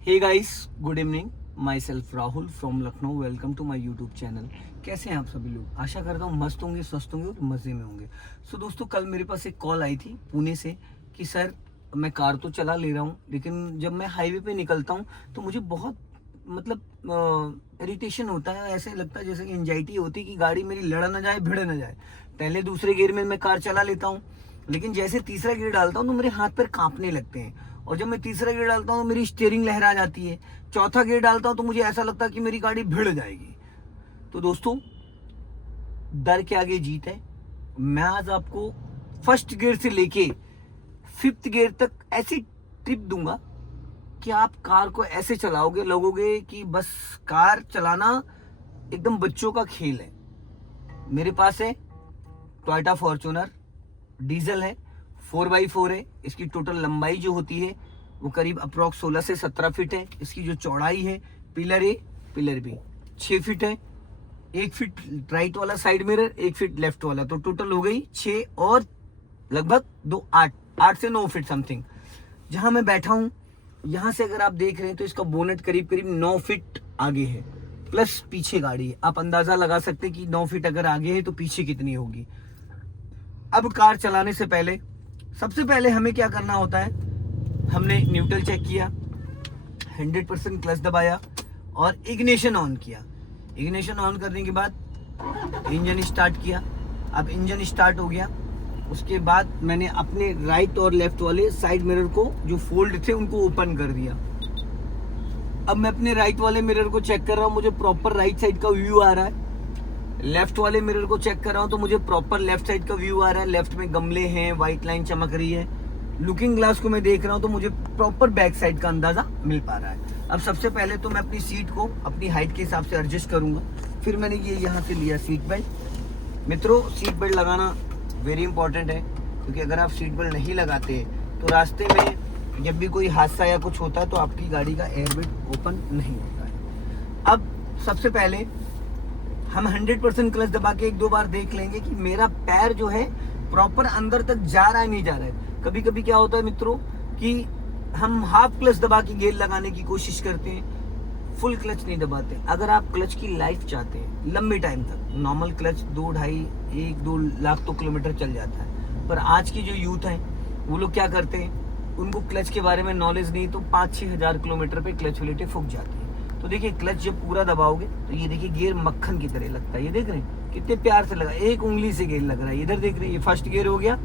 Hey guys, good evening. Myself Rahul from Lucknow. Welcome to my YouTube channel. कैसे हैं आप सभी लोग? आशा करता हूँ मस्त होंगे, स्वस्थ होंगे और मज़े में होंगे। सो दोस्तों, कल मेरे पास एक कॉल आई थी पुणे से कि सर मैं कार तो चला ले रहा हूँ, लेकिन जब मैं हाईवे पे निकलता हूँ तो मुझे बहुत इरिटेशन होता है। ऐसे लगता है जैसे कि एंजाइटी होती है कि गाड़ी मेरी लड़ ना जाए, भिड़ ना जाए। पहले दूसरे गियर में मैं कार चला लेता हूँ, लेकिन जैसे तीसरा गियर डालता हूँ तो मेरे हाथ पैर कांपने लगते हैं। और जब मैं तीसरा गियर डालता हूँ तो मेरी स्टीयरिंग लहरा जाती है। चौथा गियर डालता हूँ तो मुझे ऐसा लगता है कि मेरी गाड़ी भिड़ जाएगी। तो दोस्तों, डर के आगे जीत है। मैं आज आपको फर्स्ट गियर से लेके फिफ्थ गियर तक ऐसी टिप दूंगा कि आप कार को ऐसे चलाओगे, लगोगे कि बस कार चलाना एकदम बच्चों का खेल है। मेरे पास है टोयोटा फॉर्च्यूनर, डीजल है, 4x4 है। इसकी टोटल लंबाई जो होती है वो करीब अप्रॉक्स 16 से 17 फीट है। इसकी जो चौड़ाई है, पिलर ए पिलर बी 6 फीट है। 1 फीट राइट वाला साइड मिरर, 1 फीट लेफ्ट वाला, तो टोटल हो गई 6 और लगभग 2 8 से 9 फीट समथिंग। जहां मैं बैठा हूं, यहां से अगर आप देख रहे हैं तो इसका बोनेट करीब करीब 9 फीट आगे है, प्लस पीछे गाड़ी है। आप अंदाजा लगा सकते हैं कि 9 फीट अगर आगे है तो पीछे कितनी होगी। अब कार चलाने से पहले सबसे पहले हमें क्या करना होता है, हमने न्यूट्रल चेक किया, 100% क्लच दबाया और इग्निशन ऑन किया। इग्निशन ऑन करने के बाद इंजन स्टार्ट किया। अब इंजन स्टार्ट हो गया, उसके बाद मैंने अपने राइट और लेफ्ट वाले साइड मिरर को जो फोल्ड थे उनको ओपन कर दिया। अब मैं अपने राइट वाले मिरर को चेक कर रहा हूँ, मुझे प्रॉपर राइट साइड का व्यू आ रहा है। लेफ्ट वाले मिरर को चेक कर रहा हूँ तो मुझे प्रॉपर लेफ्ट साइड का व्यू आ रहा है। लेफ्ट में गमले हैं, व्हाइट लाइन चमक रही है। लुकिंग ग्लास को मैं देख रहा हूँ तो मुझे प्रॉपर बैक साइड का अंदाजा मिल पा रहा है। अब सबसे पहले तो मैं अपनी सीट को अपनी हाइट के हिसाब से एडजस्ट करूंगा। फिर मैंने ये यहाँ से लिया सीट बेल्ट। मित्रों, सीट बेल्ट लगाना वेरी इंपॉर्टेंट है, क्योंकि अगर आप सीट बेल्ट नहीं लगाते तो रास्ते में जब भी कोई हादसा या कुछ होता है तो आपकी गाड़ी का एयर बेल्ट ओपन नहीं होता है। अब सबसे पहले हम 100% क्लच दबा के 1-2 बार देख लेंगे कि मेरा पैर जो है प्रॉपर अंदर तक जा रहा है नहीं जा रहा है। कभी कभी क्या होता है मित्रों कि हम हाफ क्लच दबा के गेयर लगाने की कोशिश करते हैं, फुल क्लच नहीं दबाते। अगर आप क्लच की लाइफ चाहते हैं लंबे टाइम तक, नॉर्मल क्लच 2 ढाई 1-2 लाख तो किलोमीटर चल जाता है, पर आज की जो यूथ है वो लोग क्या करते हैं, उनको क्लच के बारे में नॉलेज नहीं, तो 5-6 हज़ार किलोमीटर पे क्लच प्लेटें फूक जाती है। तो देखिए, क्लच जब पूरा दबाओगे तो ये देखिए गियर मक्खन की तरह लगता है। ये देख रहे हैं कितने प्यार से लगा, एक उंगली से गियर लग रहा है। इधर देख रहे हैं, ये फर्स्ट गियर हो गया,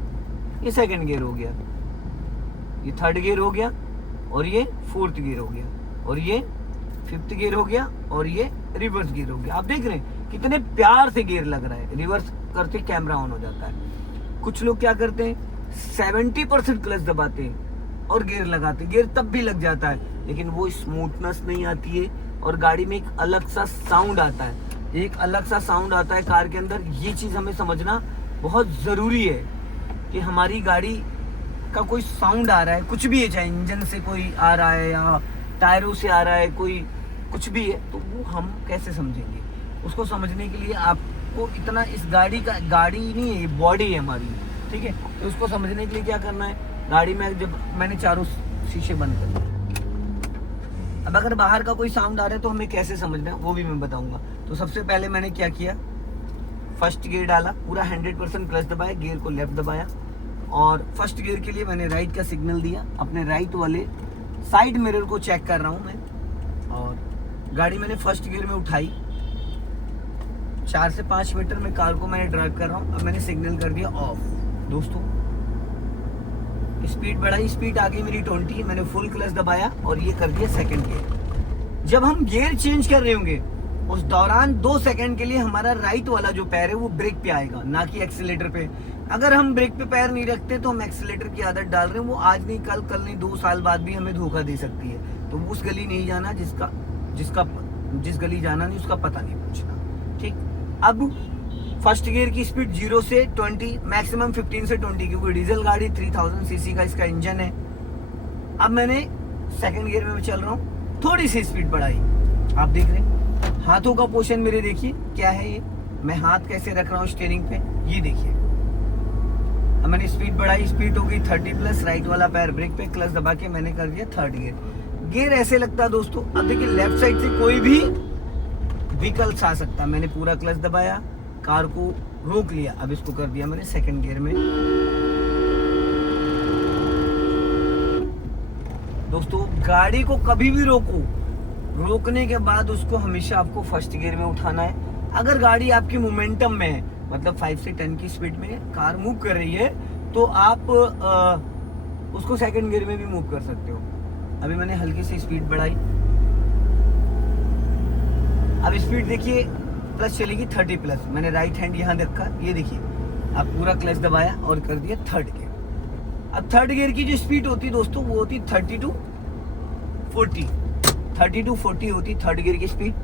ये सेकंड गियर हो गया, ये थर्ड गियर हो गया, और ये फोर्थ गियर हो गया, और ये फिफ्थ गियर हो गया, और ये रिवर्स गियर हो गया। आप देख रहे हैं कितने प्यार से गियर लग रहा है। रिवर्स करते कैमरा ऑन हो जाता है। कुछ लोग क्या करते हैं, 70% क्लच दबाते हैं और गियर लगाते हैं, गियर तब भी लग जाता है, लेकिन वो स्मूथनेस नहीं आती है और गाड़ी में एक अलग सा साउंड आता है। एक अलग सा साउंड आता है कार के अंदर। ये चीज़ हमें समझना बहुत ज़रूरी है कि हमारी गाड़ी का कोई साउंड आ रहा है, कुछ भी है, चाहे इंजन से कोई आ रहा है या टायरों से आ रहा है, कोई कुछ भी है, तो वो हम कैसे समझेंगे। उसको समझने के लिए आपको इतना, इस गाड़ी का, गाड़ी नहीं है ये, बॉडी है हमारी, ठीक है। तो उसको समझने के लिए क्या करना है, गाड़ी में जब मैंने चारों शीशे बंद कर दिए, अब अगर बाहर का कोई साउंड आ रहा है तो हमें कैसे समझना है वो भी मैं बताऊंगा। तो सबसे पहले मैंने क्या किया, फर्स्ट गियर डाला, पूरा 100% क्लच दबाया, गियर को लेफ्ट दबाया, और फर्स्ट गियर के लिए मैंने राइट का सिग्नल दिया। अपने राइट वाले साइड मिरर को चेक कर रहा हूँ मैं, और गाड़ी मैंने फर्स्ट गियर में उठाई। 4 से 5 मीटर में कार को मैंने ड्राइव कर रहा हूँ। अब मैंने सिग्नल कर दिया ऑफ। दोस्तों, स्पीड बढ़ाई, स्पीड आ गई मेरी 20, मैंने फुल क्लच दबाया और ये कर दिया सेकंड गियर। जब हम गियर चेंज कर रहे होंगे उस दौरान 2 सेकंड के लिए हमारा राइट वाला जो पैर है वो ब्रेक पे आएगा, ना कि एक्सीलेटर पे। अगर हम ब्रेक पे पैर नहीं रखते तो हम एक्सीलेटर की आदत डाल रहे हैं, वो आज नहीं कल, कल नहीं 2 साल बाद भी हमें धोखा दे सकती है। तो उस गली नहीं जाना जिस गली जाना नहीं उसका पता नहीं पूछना, ठीक। अब फर्स्ट गियर की स्पीड 0 से 20, मैक्सिमम 15 से 20, क्योंकि डीजल गाड़ी 3000 सीसी का इसका इंजन है। अब मैंने सेकंड गियर में चल रहा हूँ, थोड़ी सी स्पीड बढ़ाई। आप देख रहे हैं हाथों का पोजीशन मेरे, देखिए क्या है ये, मैं हाथ कैसे रख रहा हूँ स्टीयरिंग पे, ये देखिए। अब मैंने स्पीड बढ़ाई, स्पीड हो गई 30+, राइट वाला पैर ब्रेक पे, क्लच दबा के मैंने कर दिया थर्ड गियर। गियर ऐसे लगता है दोस्तों। अब देखिए लेफ्ट साइड से कोई भी व्हीकल्स आ सकता है। मैंने पूरा क्लच दबाया, कार को रोक लिया, अब इसको कर दिया मैंने सेकंड गियर में। दोस्तों गाड़ी को कभी भी रोको, रोकने के बाद उसको हमेशा आपको फर्स्ट गियर में उठाना है। अगर गाड़ी आपकी मोमेंटम में है, मतलब 5 से 10 की स्पीड में कार मूव कर रही है, तो आप उसको सेकंड गियर में भी मूव कर सकते हो। अभी मैंने हल्की सी स्पीड बढ़ाई, अब स्पीड देखिए प्लस चलेगी 30 प्लस। मैंने राइट हैंड यहाँ रखा, ये देखिए अब पूरा क्लच दबाया और कर दिया थर्ड गियर। अब थर्ड गियर की जो स्पीड होती है दोस्तों वो होती 30 to 40, 30 to 40 होती थर्ड गियर की स्पीड।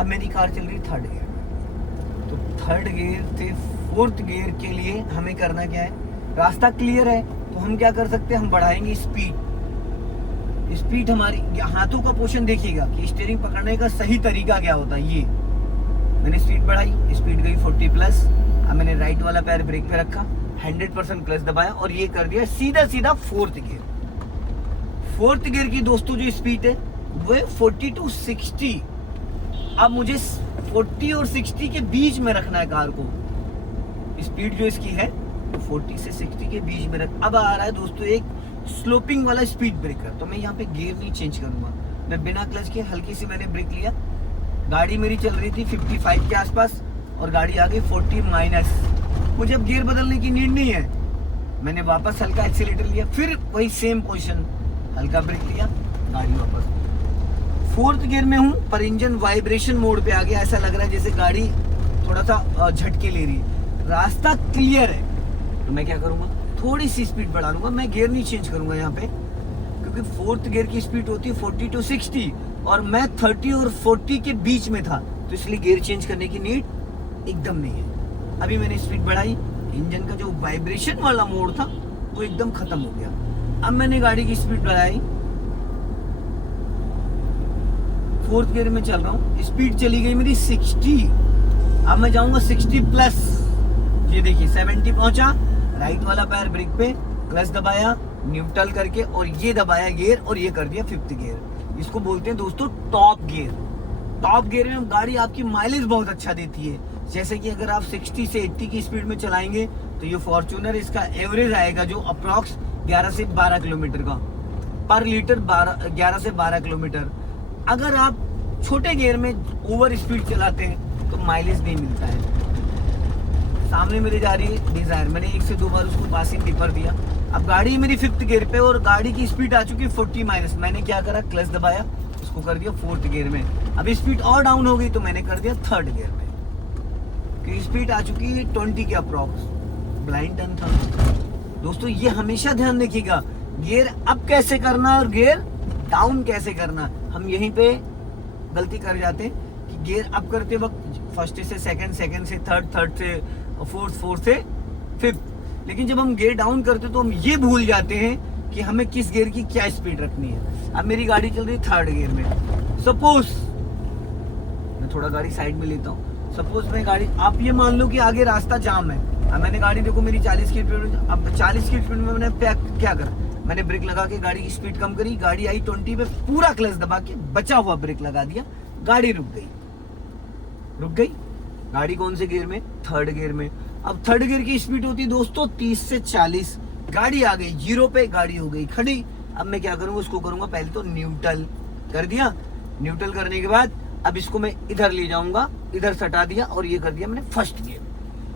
अब मेरी कार चल रही थर्ड गियर में, तो थर्ड गियर से फोर्थ गियर के लिए हमें करना क्या है, रास्ता क्लियर है तो हम क्या कर सकते हैं, हम बढ़ाएंगे स्पीड। स्पीड हमारी, हाथों का पोजीशन देखिएगा कि स्टीयरिंग पकड़ने का सही तरीका क्या होता है। ये मैंने स्पीड बढ़ाई, स्पीड गई 40 प्लस। अब मैंने राइट वाला पैर ब्रेक पे रखा, 100% क्लच दबाया और ये कर दिया सीधा सीधा फोर्थ गियर। फोर्थ गियर की दोस्तों जो स्पीड है वो 40 to 60। अब मुझे 40 और 60 के बीच में रखना है कार को। स्पीड जो इसकी है 40 से 60 के बीच में रख। अब आ रहा है दोस्तों एक स्लोपिंग वाला स्पीड ब्रेकर, तो मैं यहाँ पे गियर नहीं चेंज करूंगा, मैं बिना क्लच के हल्की सी मैंने ब्रेक लिया। गाड़ी मेरी चल रही थी 55 के आसपास और गाड़ी आ गई 40 माइनस। मुझे अब गियर बदलने की नीड नहीं है, मैंने वापस हल्का एक्सीलेटर लिया, फिर वही सेम पोजीशन, हल्का ब्रेक लिया, गाड़ी वापस। फोर्थ गियर में हूँ पर इंजन वाइब्रेशन मोड पे आ गया, ऐसा लग रहा है जैसे गाड़ी थोड़ा सा झटके ले रही है। रास्ता क्लियर है तो मैं क्या करूंगा, थोड़ी सी स्पीड बढ़ा लूंगा, मैं गियर नहीं चेंज करूंगा यहाँ पे, क्योंकि फोर्थ गियर की स्पीड होती है 40 to 60 और मैं 30 और 40 के बीच में था, तो इसलिए गियर चेंज करने की नीड एकदम नहीं है। अभी मैंने स्पीड बढ़ाई, इंजन का जो वाइब्रेशन वाला मोड था वो एकदम खत्म हो गया। अब मैंने गाड़ी की स्पीड बढ़ाई, फोर्थ गियर में चल रहा हूँ, स्पीड चली गई मेरी 60। अब मैं जाऊंगा 60 प्लस, ये देखिए 70 पहुंचा, राइट वाला पैर ब्रेक पे, क्लच दबाया, न्यूट्रल करके और ये दबाया गियर और ये कर दिया फिफ्थ गियर। इसको बोलते हैं दोस्तों टॉप गियर। टॉप गियर में गाड़ी आपकी माइलेज बहुत अच्छा देती है। जैसे कि अगर आप 60 से 80 की स्पीड में चलाएंगे तो ये फॉर्च्यूनर, इसका एवरेज आएगा जो अप्रॉक्स 11 से 12 किलोमीटर का पर लीटर, 11 से 12 किलोमीटर। अगर आप छोटे गियर में ओवर स्पीड चलाते हैं तो माइलेज नहीं मिलता है। सामने मेरी जा रही है डिजायर, मैंने 1 से 2 बार उसको पासिंग टिपर दिया। अब गाड़ी मेरी फिफ्थ गियर पे और गाड़ी की स्पीड आ चुकी है 40 माइनस। मैंने क्या करा, क्लच दबाया, उसको कर दिया फोर्थ गियर में। अब स्पीड और डाउन हो गई तो मैंने कर दिया थर्ड गियर में, क्योंकि स्पीड आ चुकी है 20 के अप्रॉक्स। ब्लाइंड टर्न था दोस्तों, ये हमेशा ध्यान रखिएगा, गियर अप कैसे करना और गियर डाउन कैसे करना। हम यहीं पे गलती कर जाते हैं कि गियर अप करते वक्त फर्स्ट से सेकंड, सेकंड से थर्ड, थर्ड से फोर्थ, फोर्थ से फिफ्थ, लेकिन जब हम गियर डाउन करते तो हम ये भूल जाते हैं कि हमें किस गियर की क्या स्पीड रखनी है। अब मेरी गाड़ी चल रही है थर्ड गियर में, सपोज मैं थोड़ा गाड़ी साइड में लेता हूँ, सपोज मैं गाड़ी, आप ये मान लो कि आगे रास्ता जाम है। अब मैंने गाड़ी देखो मेरी 40 की स्पीड, अब 40 की स्पीड में मैंने क्या करा, मैंने ब्रेक लगा के गाड़ी की स्पीड कम करी, गाड़ी आई 20 पे, पूरा क्लच दबा के बचा हुआ ब्रेक लगा दिया, गाड़ी रुक गई। गाड़ी कौन से गियर में, थर्ड गियर में। अब थर्ड गियर की स्पीड होती है दोस्तों 30 से 40, गाड़ी आ गई 0 पे, गाड़ी हो गई खड़ी। अब मैं क्या करूंगा, उसको करूंगा पहले तो न्यूट्रल कर दिया, न्यूट्रल करने के बाद अब इसको मैं इधर ले जाऊंगा, इधर सटा दिया और ये कर दिया मैंने फर्स्ट गियर।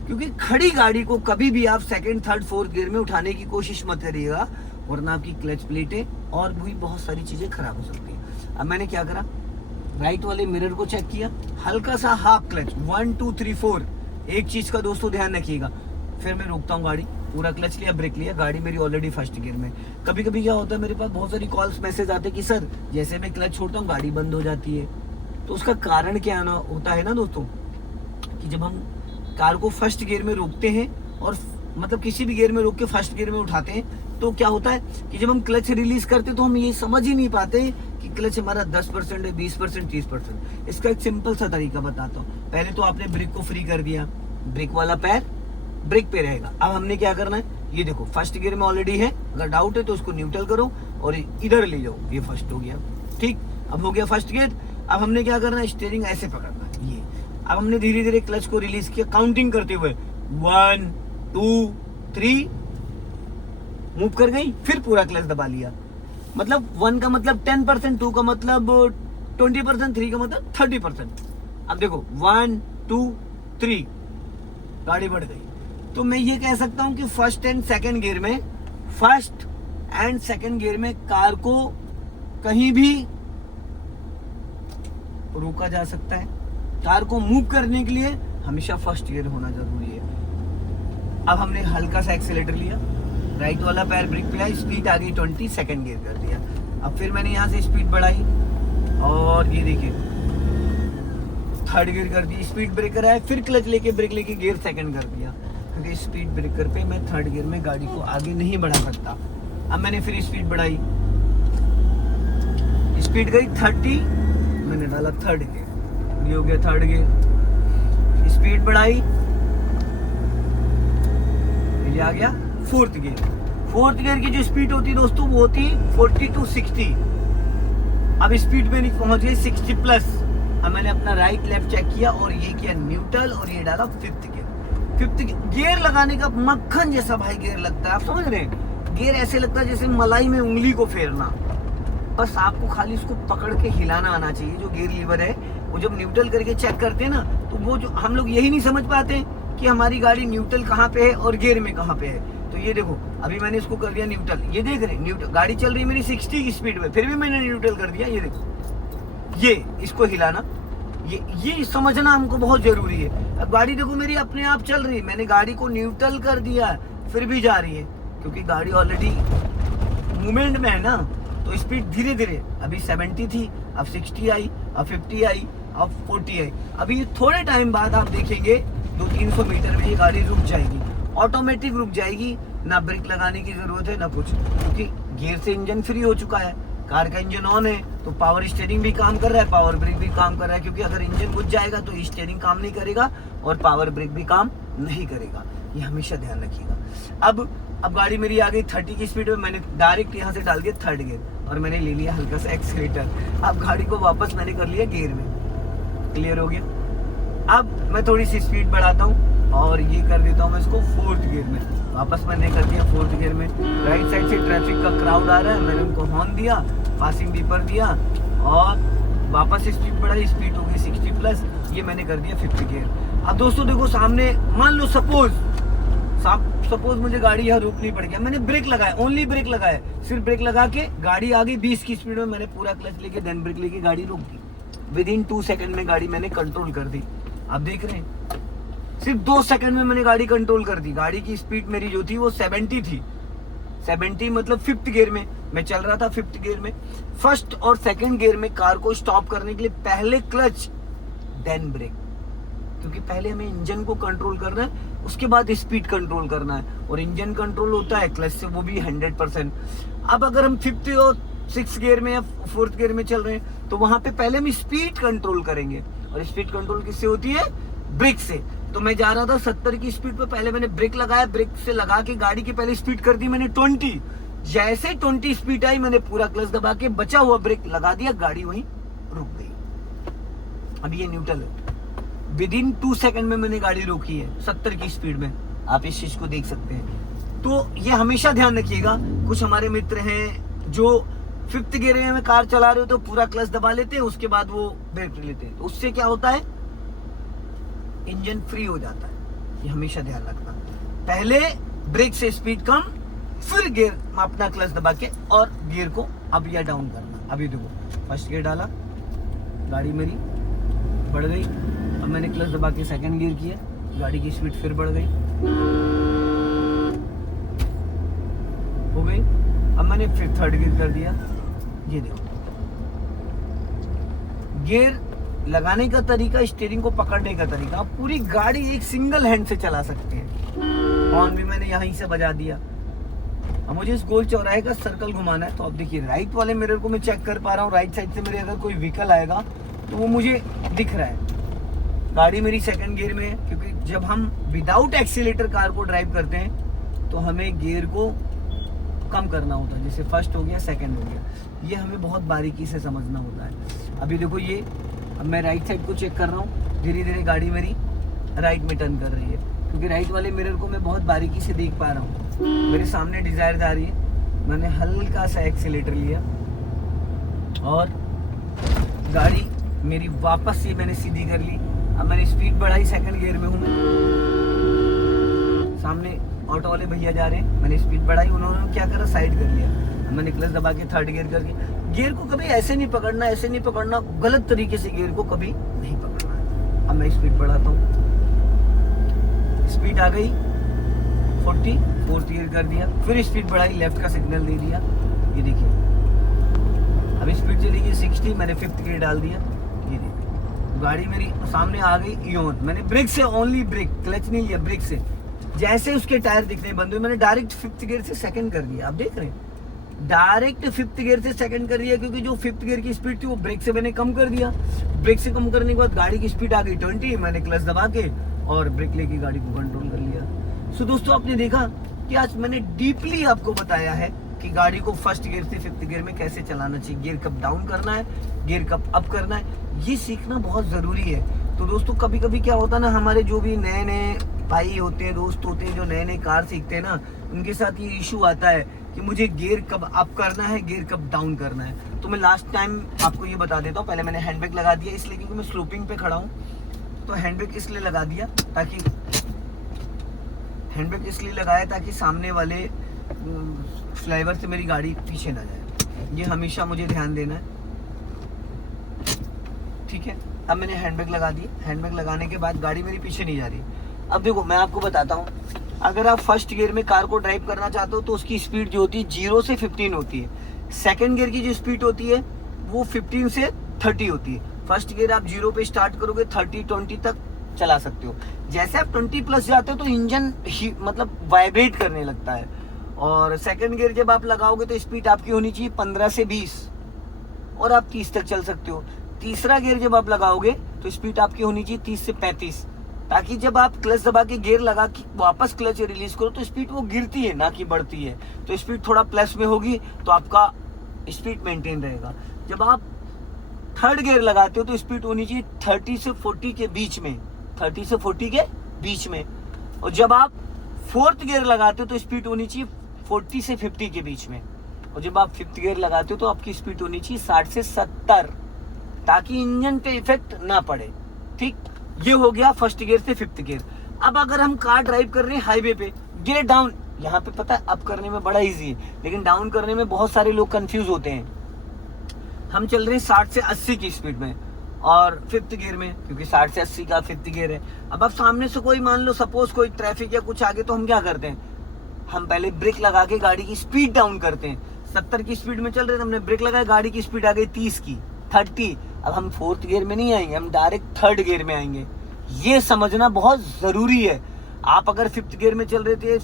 क्योंकि खड़ी गाड़ी को कभी भी आप सेकंड, थर्ड, फोर्थ गियर में उठाने की कोशिश मत करिएगा, वरना आपकी क्लच प्लेटें और भी बहुत सारी चीजें खराब हो सकती है। अब मैंने क्या करा, राइट वाले मिरर को चेक किया, हल्का सा हाफ क्लच, 1 2 3 4। एक चीज का दोस्तों ध्यान रखिएगा, फिर मैं रोकता हूँ गाड़ी, पूरा क्लच लिया, ब्रेक लिया, गाड़ी मेरी ऑलरेडी फर्स्ट गियर में। कभी कभी क्या होता है, मेरे पास बहुत सारी कॉल्स मैसेज आते हैं कि सर जैसे मैं क्लच छोड़ता हूँ गाड़ी बंद हो जाती है। तो उसका कारण क्या ना होता है ना दोस्तों, कि जब हम कार को फर्स्ट गियर में रोकते हैं और मतलब किसी भी गियर में रोक के फर्स्ट गियर में उठाते हैं, तो क्या होता है कि जब हम क्लच रिलीज करते हैं तो हम ये समझ ही नहीं पाते कि क्लच हमारा 10% है, 20%, 30%। इसका एक सिंपल सा तरीका बताता हूँ। पहले तो आपने ब्रेक को फ्री कर दिया, ब्रेक वाला पैर ब्रेक पे रहेगा। अब हमने क्या करना है, ये देखो फर्स्ट गियर में ऑलरेडी है, अगर डाउट है तो उसको न्यूट्रल करो और इधर ले जाओ, ये फर्स्ट हो गया। ठीक, अब हो गया फर्स्ट गियर। अब हमने क्या करना है, स्टीयरिंग ऐसे पकड़ना है ये। अब हमने धीरे धीरे क्लच को रिलीज किया काउंटिंग करते हुए, 1 2 3 मूव कर गई, फिर पूरा क्लच दबा लिया। मतलब 1 का मतलब 10%, 2 का मतलब 20%, 3 का मतलब 30%। अब देखो 1 2 3 गाड़ी बढ़ गई। तो मैं ये कह सकता हूं कि फर्स्ट एंड सेकंड गियर में कार को कहीं भी रोका जा सकता है। कार को मूव करने के लिए हमेशा फर्स्ट गियर होना जरूरी है। अब हमने हल्का सा एक्सीलेटर लिया, राइट वाला पैर ब्रेक पे आई, स्पीड आ गई 20, सेकंड गियर कर दिया। अब फिर मैंने यहाँ से स्पीड बढ़ाई और ये देखिए थर्ड गियर कर दी, स्पीड ब्रेकर आया, फिर क्लच लेके ब्रेक लेके गियर सेकंड कर दिया, क्योंकि स्पीड ब्रेकर पे मैं थर्ड गियर में गाड़ी को आगे नहीं बढ़ा सकता। अब मैंने फिर स्पीड बढ़ाई, स्पीड गई 30, मैंने डाला थर्ड गियर, ये हो गया थर्ड गियर। स्पीड बढ़ाई, ये आ गया फोर्थ गियर। फोर्थ गियर की जो स्पीड होती दोस्तों वो होती 40 to 60। अब स्पीड में नहीं पहुंच गई 60 प्लस। अब मैंने अपना राइट लेफ्ट चेक किया और ये किया न्यूट्रल और ये डाला फिफ्थ गियर। फिफ्थ गियर लगाने का मक्खन जैसा भाई गियर लगता है, आप समझ रहे हैं? गियर ऐसे लगता है जैसे मलाई में उंगली को फेरना। बस आपको खाली इसको पकड़ के हिलाना आना चाहिए। जो गियर लीवर है वो जब न्यूट्रल करके चेक करते हैं ना, तो वो जो हम लोग यही नहीं समझ पाते कि हमारी गाड़ी न्यूट्रल कहाँ पे है और गियर में कहाँ पे है। तो ये देखो अभी मैंने इसको कर दिया न्यूट्रल, ये देख रहे हैं न्यूट्रल, गाड़ी चल रही है मेरी 60 की स्पीड में, फिर भी मैंने न्यूट्रल कर दिया। ये देखो, ये इसको हिलाना, ये समझना हमको बहुत जरूरी है। अब गाड़ी देखो मेरी अपने आप चल रही है, मैंने गाड़ी को न्यूट्रल कर दिया फिर भी जा रही है, क्योंकि गाड़ी ऑलरेडी मूवमेंट में है ना। तो स्पीड धीरे धीरे, अभी 70 थी, अब 60 आई, अब 50 आई, अब 40 आई। अभी थोड़े टाइम बाद आप देखेंगे 200-300 मीटर में ये गाड़ी रुक जाएगी, ऑटोमेटिक रुक जाएगी, ना ब्रेक लगाने की जरूरत है ना कुछ, क्योंकि गियर से इंजन फ्री हो चुका है, कार का इंजन ऑन है, तो पावर स्टीयरिंग भी काम कर रहा है, पावर ब्रेक भी काम कर रहा है। क्योंकि अगर इंजन बुझ जाएगा तो स्टीयरिंग काम नहीं करेगा और पावर ब्रेक भी काम नहीं करेगा, ये हमेशा ध्यान रखिएगा। अब गाड़ी मेरी आ गई 30 की स्पीड में, मैंने डायरेक्ट यहाँ से डाल दिया थर्ड गियर और मैंने ले लिया हल्का सा एक्सीलेटर। अब गाड़ी को वापस मैंने कर लिया गियर में, क्लियर हो गया। अब मैं थोड़ी सी स्पीड बढ़ाता हूँ और ये कर देता हूँ मैं इसको फोर्थ गियर में, वापस मैंने कर दिया फोर्थ गियर में। राइट साइड से ट्रैफिक का क्राउड आ रहा है, मैंने उनको हॉर्न दिया, पासिंग बीपर दिया और वापस स्पीड बढ़ाई, स्पीड हो गई 60 प्लस, ये मैंने कर दिया फिफ्थ गियर। अब दोस्तों देखो सामने, मान लो सपोज मुझे गाड़ी यहाँ रोकनी पड़ गया, मैंने ब्रेक लगाया, ओनली ब्रेक लगाया, सिर्फ ब्रेक लगा के गाड़ी आ गई 20 की स्पीड में, मैंने पूरा क्लच लेके देन ब्रेक लेके गाड़ी रोक दी। विदिन 2 सेकंड में गाड़ी मैंने कंट्रोल कर दी। आप देख रहे हैं सिर्फ 2 सेकंड में मैंने गाड़ी कंट्रोल कर दी। गाड़ी की स्पीड मेरी जो थी वो 70 थी, 70 मतलब फिफ्थ गियर में मैं चल रहा था। फिफ्थ गियर में फर्स्ट और सेकंड गियर में कार को स्टॉप करने के लिए पहले क्लच देन ब्रेक, क्योंकि पहले हमें इंजन को कंट्रोल करना है, उसके बाद स्पीड कंट्रोल करना है, और इंजन कंट्रोल होता है क्लच से, वो भी 100%। अब अगर हम फिफ्थ और सिक्स गियर में या फोर्थ गियर में चल रहे हैं तो वहां पे पहले हम स्पीड कंट्रोल करेंगे, और स्पीड कंट्रोल किससे होती है? ब्रेक से। तो मैं जा रहा था 70 की स्पीड पे, पहले मैंने ब्रेक लगाया, ब्रेक से लगा के गाड़ी की पहले स्पीड कर दी मैंने 20। जैसे 20 स्पीड आई मैंने पूरा क्लच दबा के बचा हुआ ब्रेक लगा दिया, गाड़ी वहीं रुक गई। अब ये न्यूट्रल है, विदिन 2 सेकंड में मैंने गाड़ी रोकी है 70 की स्पीड में, आप इस चीज को देख सकते हैं। तो ये हमेशा ध्यान रखिएगा। कुछ हमारे मित्र हैं जो फिफ्थ गियर में कार चला रहे हो तो पूरा क्लच दबा लेते हैं, उसके बाद वो ब्रेक लेते हैं, तो उससे क्या होता है? इंजन फ्री हो जाता है। ये हमेशा ध्यान रखना, पहले ब्रेक से स्पीड कम, फिर गियर अपना क्लच दबा के और गियर को अप या डाउन करना। अभी देखो फर्स्ट गियर डाला, गाड़ी मेरी बढ़ गई, अब मैंने क्लच दबा के सेकंड गियर किया, गाड़ी की स्पीड फिर बढ़ गई, हो गई। अब मैंने फिर थर्ड गियर कर दिया। ये देखो गियर लगाने का तरीका, स्टीयरिंग को पकड़ने का तरीका, आप पूरी गाड़ी एक सिंगल हैंड से चला सकते हैं। हॉर्न भी मैंने यहीं से बजा दिया। अब मुझे इस गोल चौराहे का सर्कल घुमाना है, तो अब देखिए राइट वाले मिरर को मैं चेक कर पा रहा हूँ, राइट साइड से मेरे अगर कोई व्हीकल आएगा तो वो मुझे दिख रहा है। गाड़ी मेरी सेकंड गियर में है, क्योंकि जब हम विदाउट एक्सीलेटर कार को ड्राइव करते हैं तो हमें गियर को कम करना होता है, जैसे फर्स्ट हो गया, सेकंड हो गया, ये हमें बहुत बारीकी से समझना होता है। अभी देखो ये, अब मैं राइट साइड को चेक कर रहा हूँ, धीरे धीरे गाड़ी मेरी राइट में टर्न कर रही है, क्योंकि राइट वाले मिरर को मैं बहुत बारीकी से देख पा रहा हूँ। मेरे सामने डिजायर जा रही है, मैंने हल्का सा एक्सीलेटर लिया और गाड़ी मेरी वापस से मैंने सीधी कर ली। अब मैंने स्पीड बढ़ाई, सेकंड गियर में हूँ मैं, सामने ऑटो वाले भैया जा रहे हैं, मैंने स्पीड बढ़ाई, उन्होंने क्या करा, साइड कर लिया। अब मैंने क्लच दबा के थर्ड गियर करके, गियर को कभी ऐसे नहीं पकड़ना, ऐसे नहीं पकड़ना, गलत तरीके से गियर को कभी नहीं पकड़ना। अब मैं स्पीड बढ़ाता हूँ, स्पीड आ गई 40, फोर्थ गियर कर दिया, फिर स्पीड बढ़ाई, लेफ्ट का सिग्नल दे दिया, ये देखिए अभी स्पीड चली गई 60, मैंने फिफ्थ गियर डाल दिया, ये देखिए गाड़ी मेरी सामने आ गई इयोन। मैंने ब्रेक से, ओनली ब्रेक, क्लच नहीं लिया, ब्रेक से जैसे उसके टायर दिखने बंद हुए, मैंने डायरेक्ट फिफ्थ गियर से सेकंड कर दिया। आप देख रहे हैं, डायरेक्ट फिफ्थ गियर से सेकंड कर दिया, क्योंकि जो फिफ्थ गियर की स्पीड थी वो ब्रेक से मैंने कम कर दिया। ब्रेक से कम करने के बाद गाड़ी की स्पीड आ गई 20, मैंने क्लच दबा के और ब्रेक लेके गाड़ी को कंट्रोल कर लिया। सो दोस्तों, आपने देखा कि आज मैंने डीपली आपको बताया है कि गाड़ी को फर्स्ट गियर से फिफ्थ गियर में कैसे चलाना चाहिए, गियर कब डाउन करना है, गियर कब अप करना है, ये सीखना बहुत जरूरी है। तो दोस्तों, कभी कभी क्या होता है ना, हमारे जो भी नए नए भाई होते हैं, दोस्त होते हैं, जो नए नए कार सीखते हैं ना, उनके साथ ये इशू आता है कि मुझे गियर कब अप करना है, गियर कब डाउन करना है। तो मैं लास्ट टाइम आपको ये बता देता हूँ। पहले मैंने हैंड ब्रेक लगा दिया, इसलिए क्योंकि मैं स्लोपिंग पे खड़ा हूँ, तो हैंड ब्रेक इसलिए लगा दिया ताकि सामने वाले फ्लाईओवर से मेरी गाड़ी पीछे ना जाए। ये हमेशा मुझे ध्यान देना है, ठीक है। अब मैंने हैंड ब्रेक लगा दी, हैंड ब्रेक लगाने के बाद गाड़ी मेरी पीछे नहीं जा रही। अब देखो, मैं आपको बताता हूँ, अगर आप फर्स्ट गियर में कार को ड्राइव करना चाहते हो तो उसकी स्पीड जो होती है 0 से 15 होती है। सेकंड गियर की जो स्पीड होती है वो 15 से 30 होती है। फर्स्ट गियर आप 0 पे स्टार्ट करोगे, 30-20 तक चला सकते हो। जैसे आप 20 प्लस जाते हो तो इंजन मतलब वाइब्रेट करने लगता है। और सेकंड गियर जब आप लगाओगे तो स्पीड आपकी होनी चाहिए 15 से 20 और आप 30 तक चल सकते हो। तीसरा गियर जब आप लगाओगे तो स्पीड आपकी होनी चाहिए 30 से 35, ताकि जब आप क्लच दबा के गियर लगा के वापस क्लच रिलीज करो तो स्पीड वो गिरती है, ना कि बढ़ती है। तो स्पीड थोड़ा प्लस में होगी तो आपका स्पीड मेंटेन रहेगा। जब आप थर्ड गियर लगाते हो तो स्पीड होनी चाहिए 30 से 40 के बीच में, 30 से 40 के बीच में। और जब आप फोर्थ गियर लगाते हो तो स्पीड होनी चाहिए 40 से 50 के बीच में। और जब आप फिफ्थ गियर लगाते हो तो आपकी स्पीड होनी चाहिए 60 से 70, ताकि इंजन पे इफेक्ट ना पड़े। ठीक, ये हो गया फर्स्ट गियर से फिफ्थ गियर। अब अगर हम कार ड्राइव कर रहे हैं हाईवे पे, गियर डाउन, यहाँ पे पता है अप करने में बड़ा इजी है, लेकिन डाउन करने में बहुत सारे लोग कंफ्यूज होते हैं। हम चल रहे हैं 60 से 80 की स्पीड में और फिफ्थ गियर में, क्योंकि 60 से 80 का फिफ्थ गियर है। अब सामने से कोई, मान लो सपोज कोई ट्रैफिक या कुछ आगे, तो हम क्या करते हैं, हम पहले ब्रेक लगा के गाड़ी की स्पीड डाउन करते हैं। 70 की स्पीड में चल रहे थे, हमने ब्रेक लगाया, गाड़ी की स्पीड आ गई 30 की, 30। अब हम फोर्थ गियर में नहीं आएंगे, हम डायरेक्ट थर्ड गियर में आएंगे। ये समझना बहुत जरूरी है। आप अगर फिफ्थ गियर में चल रहे थे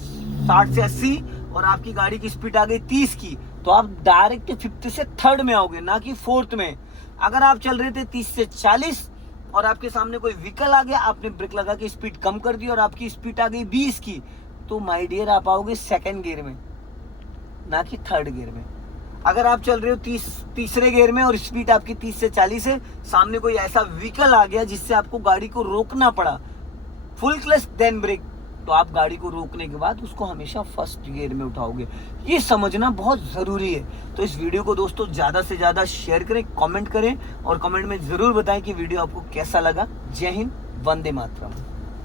60 से 80 और आपकी गाड़ी की स्पीड आ गई 30 की, तो आप डायरेक्ट फिफ्थ से थर्ड में आओगे, ना कि फोर्थ में। अगर आप चल रहे थे 30 से 40 और आपके सामने कोई व्हीकल आ गया, आपने ब्रेक लगा के स्पीड कम कर दी और आपकी स्पीड आ गई 20 की, तो माय डियर आप आओगे सेकंड गियर में, ना कि थर्ड गियर में। अगर आप चल रहे हो तीसरे गियर में और स्पीड आपकी 30 से 40 है, सामने कोई ऐसा व्हीकल आ गया जिससे आपको गाड़ी को रोकना पड़ा, फुल क्लच देन ब्रेक, तो आप गाड़ी को रोकने के बाद उसको हमेशा फर्स्ट गियर में उठाओगे। ये समझना बहुत ज़रूरी है। तो इस वीडियो को दोस्तों ज़्यादा से ज़्यादा शेयर करें, कमेंट करें और कमेंट में ज़रूर बताएं कि वीडियो आपको कैसा लगा। जय हिंद, वंदे मातरम।